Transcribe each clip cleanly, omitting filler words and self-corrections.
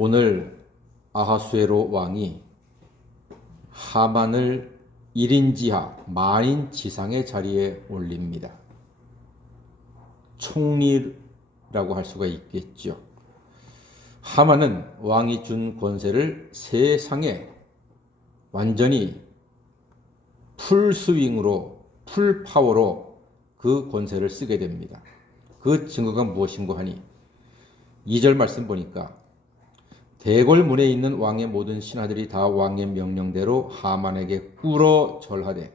오늘 아하수에로 왕이 하만을 1인지하 만인 지상의 자리에 올립니다. 총리라고 할 수가 있겠죠. 하만은 왕이 준 권세를 세상에 완전히 풀스윙으로, 풀파워로 그 권세를 쓰게 됩니다. 그 증거가 무엇인고 하니 2절 말씀 보니까 대궐문에 있는 왕의 모든 신하들이 다 왕의 명령대로 하만에게 꿇어 절하되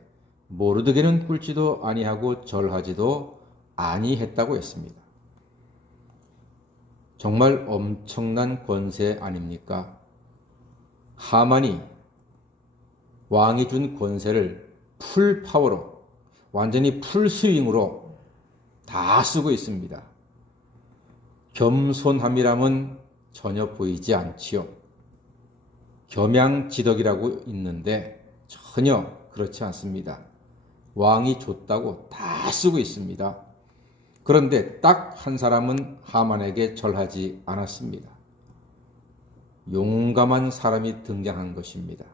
모르드게는 꿇지도 아니하고 절하지도 아니했다고 했습니다. 정말 엄청난 권세 아닙니까? 하만이 왕이 준 권세를 풀파워로, 완전히 풀스윙으로 다 쓰고 있습니다. 겸손함이라면 전혀 보이지 않지요. 겸양지덕이라고 있는데 전혀 그렇지 않습니다. 왕이 줬다고 다 쓰고 있습니다. 그런데 딱 한 사람은 하만에게 절하지 않았습니다. 용감한 사람이 등장한 것입니다.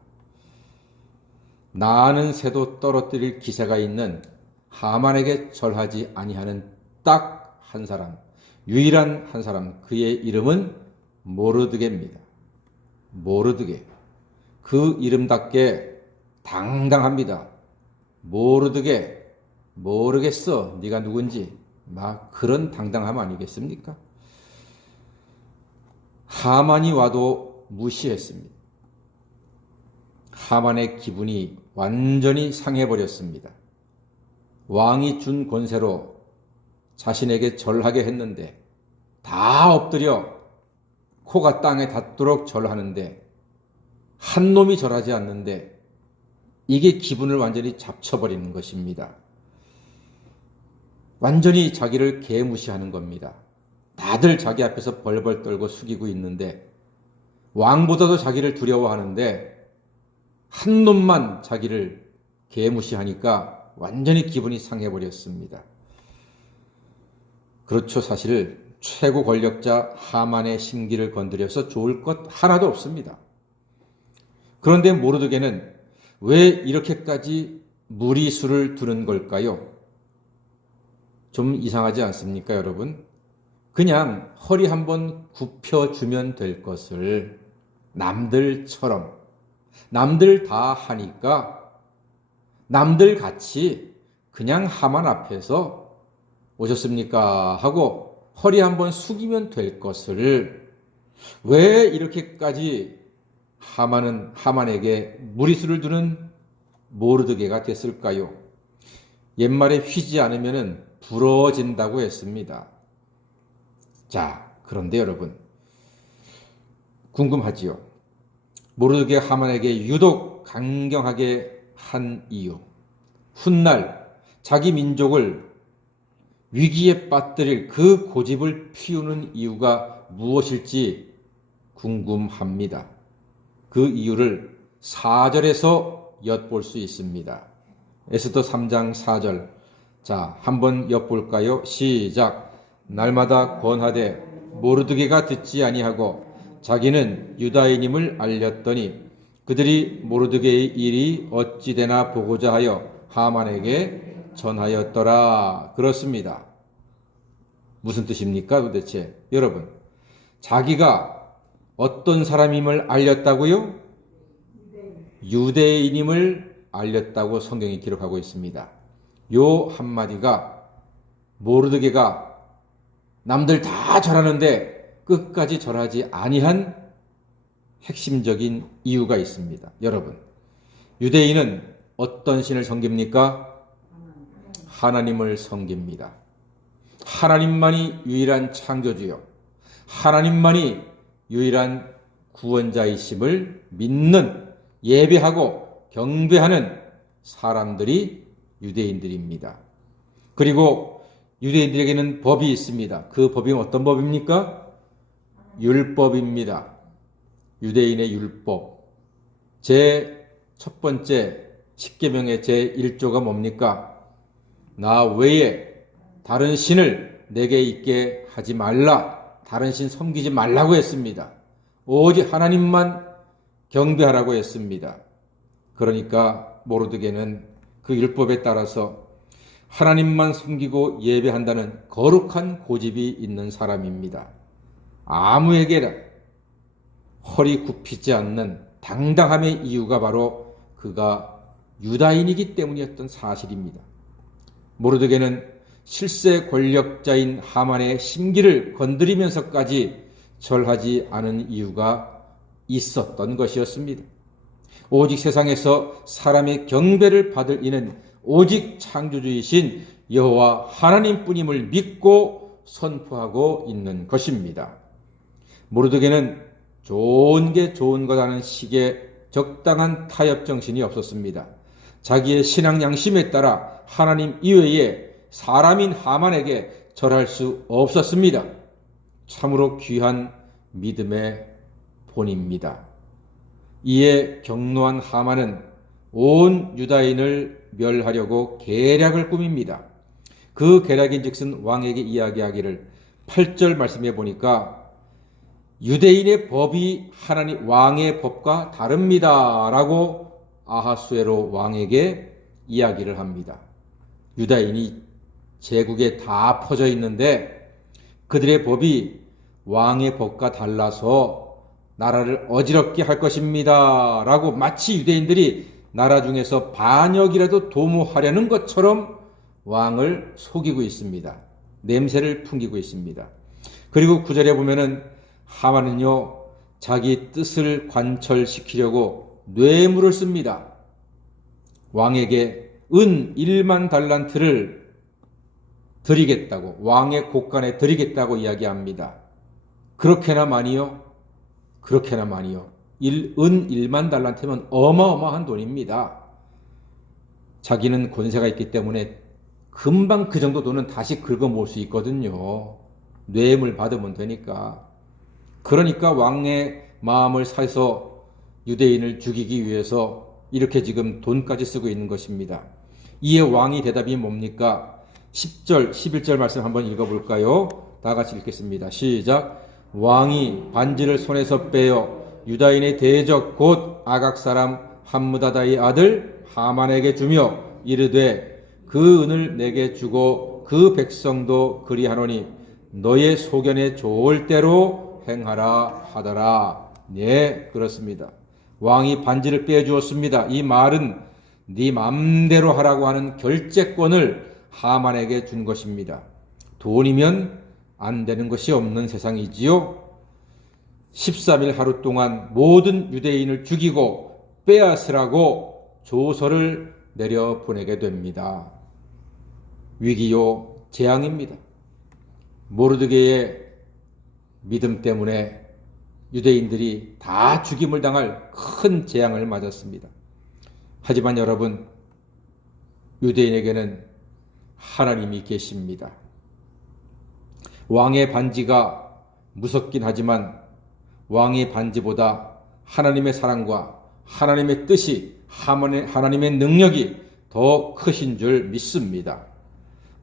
나는 새도 떨어뜨릴 기세가 있는 하만에게 절하지 아니하는 딱 한 사람, 유일한 한 사람, 그의 이름은 모르드게입니다. 모르드게. 그 이름답게 당당합니다. 모르드게, 모르겠어, 네가 누군지. 막 그런 당당함 아니겠습니까? 하만이 와도 무시했습니다. 하만의 기분이 완전히 상해버렸습니다. 왕이 준 권세로 자신에게 절하게 했는데 다 엎드려 코가 땅에 닿도록 절하는데 한 놈이 절하지 않는데 이게 기분을 완전히 잡쳐버리는 것입니다. 완전히 자기를 개무시하는 겁니다. 다들 자기 앞에서 벌벌 떨고 숙이고 있는데 왕보다도 자기를 두려워하는데 한 놈만 자기를 개무시하니까 완전히 기분이 상해버렸습니다. 그렇죠. 사실 최고 권력자 하만의 심기를 건드려서 좋을 것 하나도 없습니다. 그런데 모르드게는 왜 이렇게까지 무리수를 두는 걸까요? 좀 이상하지 않습니까, 여러분? 그냥 허리 한번 굽혀주면 될 것을 남들처럼, 남들 다 하니까 남들 같이 그냥 하만 앞에서 오셨습니까? 하고 허리 한번 숙이면 될 것을 왜 이렇게까지 하만에게 무리수를 두는 모르드게가 됐을까요? 옛말에 휘지 않으면 부러진다고 했습니다. 자, 그런데 여러분 궁금하지요? 모르드게 하만에게 유독 강경하게 한 이유, 훗날 자기 민족을 위기에 빠뜨릴 그 고집을 피우는 이유가 무엇일지 궁금합니다. 그 이유를 4절에서 엿볼 수 있습니다. 에스더 3장 4절. 자, 한번 엿볼까요? 시작. 날마다 권하되 모르드게가 듣지 아니하고 자기는 유다인임을 알렸더니 그들이 모르드게의 일이 어찌 되나 보고자 하여 하만에게 전하였더라. 그렇습니다. 무슨 뜻입니까 도대체? 여러분, 자기가 어떤 사람임을 알렸다고요? 유대인임을 알렸다고 성경이 기록하고 있습니다. 요 한마디가 모르드게가 남들 다 절하는데 끝까지 절하지 아니한 핵심적인 이유가 있습니다. 여러분, 유대인은 어떤 신을 섬깁니까? 하나님을 섬깁니다. 하나님만이 유일한 창조주요, 하나님만이 유일한 구원자이심을 믿는, 예배하고 경배하는 사람들이 유대인들입니다. 그리고 유대인들에게는 법이 있습니다. 그 법이 어떤 법입니까? 율법입니다. 유대인의 율법. 제 첫 번째 10계명의 제 1조가 뭡니까? 나 외에 다른 신을 내게 있게 하지 말라. 다른 신 섬기지 말라고 했습니다. 오직 하나님만 경배하라고 했습니다. 그러니까 모르드게는 그 율법에 따라서 하나님만 섬기고 예배한다는 거룩한 고집이 있는 사람입니다. 아무에게나 허리 굽히지 않는 당당함의 이유가 바로 그가 유다인이기 때문이었던 사실입니다. 모르드게는 실세 권력자인 하만의 심기를 건드리면서까지 절하지 않은 이유가 있었던 것이었습니다. 오직 세상에서 사람의 경배를 받을 이는 오직 창조주이신 여호와 하나님뿐임을 믿고 선포하고 있는 것입니다. 모르드게는 좋은 게 좋은 거라는 식의 적당한 타협 정신이 없었습니다. 자기의 신앙 양심에 따라 하나님 이외에 사람인 하만에게 절할 수 없었습니다. 참으로 귀한 믿음의 본입니다. 이에 경노한 하만은 온 유다인을 멸하려고 계략을 꾸밉니다. 그 계략인즉슨 왕에게 이야기하기를 8절 말씀해 보니까 유대인의 법이 하나님 왕의 법과 다릅니다 라고 아하수에로 왕에게 이야기를 합니다. 유다인이 제국에 다 퍼져 있는데 그들의 법이 왕의 법과 달라서 나라를 어지럽게 할 것입니다 라고 마치 유대인들이 나라 중에서 반역이라도 도모하려는 것처럼 왕을 속이고 있습니다. 냄새를 풍기고 있습니다. 그리고 9절에 보면은 하만은요 자기 뜻을 관철시키려고 뇌물을 씁니다. 왕에게 은 1만 달란트를 드리겠다고, 왕의 곳간에 드리겠다고 이야기합니다. 그렇게나 많이요? 그렇게나 많이요. 은 1만 달란트면 어마어마한 돈입니다. 자기는 권세가 있기 때문에 금방 그 정도 돈은 다시 긁어 모을 수 있거든요. 뇌물 받으면 되니까. 그러니까 왕의 마음을 사서 유대인을 죽이기 위해서 이렇게 지금 돈까지 쓰고 있는 것입니다. 이에 왕이 대답이 뭡니까? 10절, 11절 말씀 한번 읽어볼까요? 다 같이 읽겠습니다. 시작. 왕이 반지를 손에서 빼어 유다인의 대적 곧 아각 사람 함므다다의 아들 하만에게 주며 이르되 그 은을 내게 주고 그 백성도 그리하노니 너의 소견에 좋을 대로 행하라 하더라. 네, 그렇습니다. 왕이 반지를 빼주었습니다. 이 말은 네 맘대로 하라고 하는 결재권을 하만에게 준 것입니다. 돈이면 안 되는 것이 없는 세상이지요. 13일 하루 동안 모든 유대인을 죽이고 빼앗으라고 조서를 내려 보내게 됩니다. 위기요 재앙입니다. 모르드게의 믿음 때문에 유대인들이 다 죽임을 당할 큰 재앙을 맞았습니다. 하지만 여러분, 유대인에게는 하나님이 계십니다. 왕의 반지가 무섭긴 하지만 왕의 반지보다 하나님의 사랑과 하나님의 뜻이, 하나님의 능력이 더 크신 줄 믿습니다.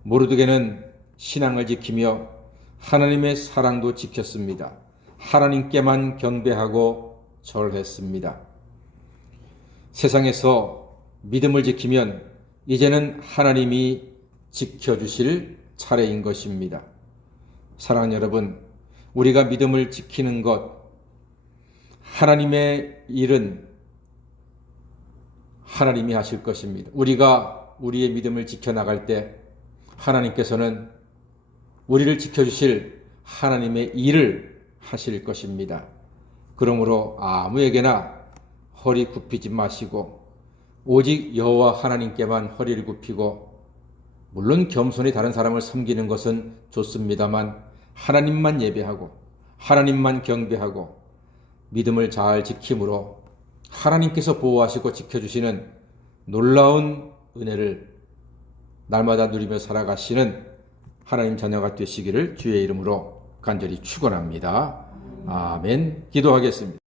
모르드게는 신앙을 지키며 하나님의 사랑도 지켰습니다. 하나님께만 경배하고 절했습니다. 세상에서 믿음을 지키면 이제는 하나님이 지켜주실 차례인 것입니다. 사랑하는 여러분, 우리가 믿음을 지키는 것, 하나님의 일은 하나님이 하실 것입니다. 우리가 우리의 믿음을 지켜나갈 때 하나님께서는 우리를 지켜주실 하나님의 일을 하실 것입니다. 그러므로 아무에게나 허리 굽히지 마시고 오직 여호와 하나님께만 허리를 굽히고, 물론 겸손히 다른 사람을 섬기는 것은 좋습니다만 하나님만 예배하고 하나님만 경배하고 믿음을 잘 지킴으로 하나님께서 보호하시고 지켜주시는 놀라운 은혜를 날마다 누리며 살아가시는 하나님 자녀가 되시기를 주의 이름으로 간절히 축원합니다. 아멘. 기도하겠습니다.